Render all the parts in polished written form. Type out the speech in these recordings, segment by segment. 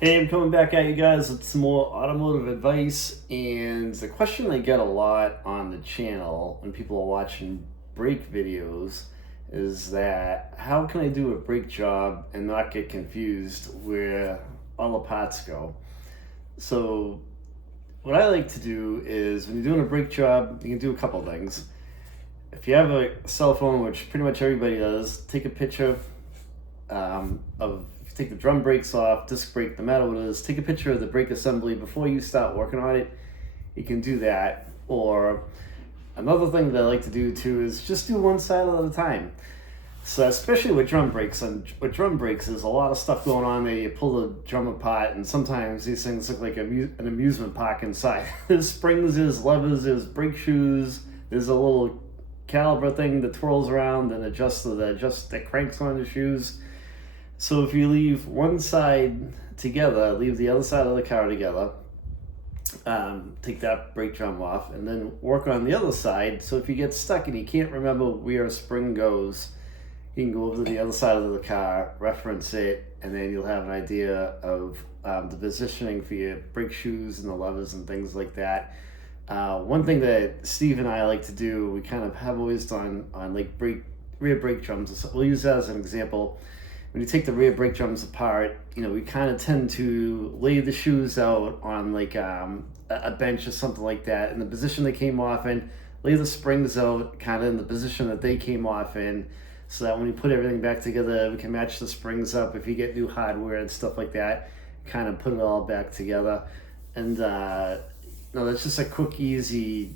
Hey, I'm coming back at you guys with some more automotive advice. And the question I get a lot on the channel when people are watching brake videos is that how can I do a brake job and not get confused where all the parts go? So, what I like to do is when you're doing a brake job, you can do a couple things. If you have a cell phone, which pretty much everybody does, take a picture of if you take the drum brakes off, disc brake, no matter what it is, take a picture of the brake assembly before you start working on it. You can do that. Or another thing that I like to do too is just do one side at a time. So especially with drum brakes, and with drum brakes, there's a lot of stuff going on there. You pull the drum apart, and sometimes these things look like an amusement park inside. There's springs, there's levers, there's brake shoes. There's a little caliper thing that twirls around and adjusts the cranks on the shoes. So if you leave one side together, leave the other side of the car together, take that brake drum off, and then work on the other side. So if you get stuck and you can't remember where a spring goes, you can go over to the other side of the car, reference it, and then you'll have an idea of the positioning for your brake shoes and the levers and things like that. One thing that Steve and I like to do, we kind of have always done on like rear brake drums. We'll use that as an example. When you take the rear brake drums apart, we kind of tend to lay the shoes out on like a bench or something like that in the position they came off in, lay the springs out kind of in the position that they came off in, so that when you put everything back together, we can match the springs up. If you get new hardware and stuff like that, kind of put it all back together. And that's just a quick, easy,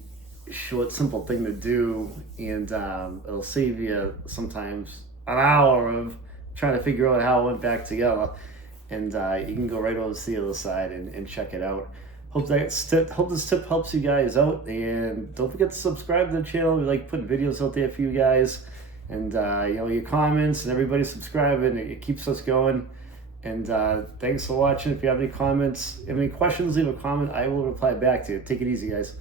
short, simple thing to do, and it'll save you sometimes an hour of trying to figure out how it went back together. And you can go right over to the other side and check it out. Hope this tip helps you guys out, and don't forget to subscribe to the channel. We like putting videos out there for you guys, and your comments and everybody subscribing, it keeps us going. And thanks for watching. If you have any comments, if any questions, leave a comment. I will reply back to you. Take it easy, guys.